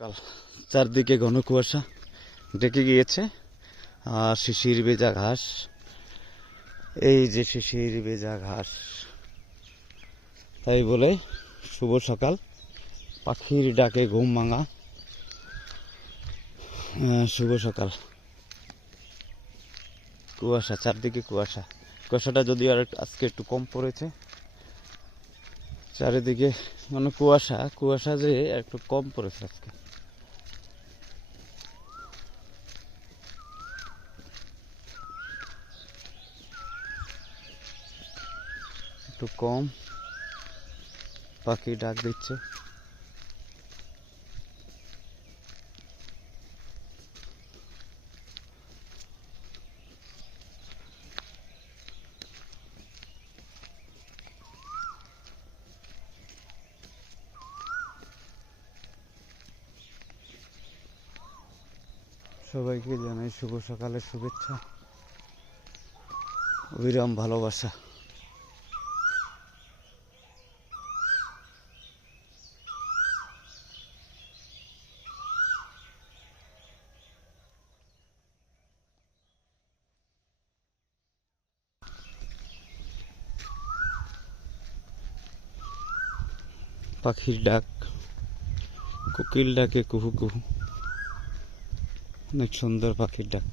কাল চারদিকে ঘন কুয়াশা ঢেকে গিয়েছে আর শিশির ভেজা ঘাস, এই যে শিশির ভেজা ঘাস। তাই বলে শুভ সকাল, পাখির ডাকে ঘুম ভাঙা শুভ সকাল। কুয়াশা, চারদিকে কুয়াশা। কুয়াশাটা যদিও আর আজকে একটু কম পড়েছে, চারিদিকে মানে কুয়াশা কুয়াশা যে একটু কম পড়েছে আজকে। একটু কম, পাখি ডাক দিচ্ছে। সবাইকে জানাই শুভ সকালের শুভেচ্ছা, অবিরাম ভালোবাসা। পাখির ডাক, কোকিল ডাকে কুহু কুহু, অনেক সুন্দর পাখির ডাক।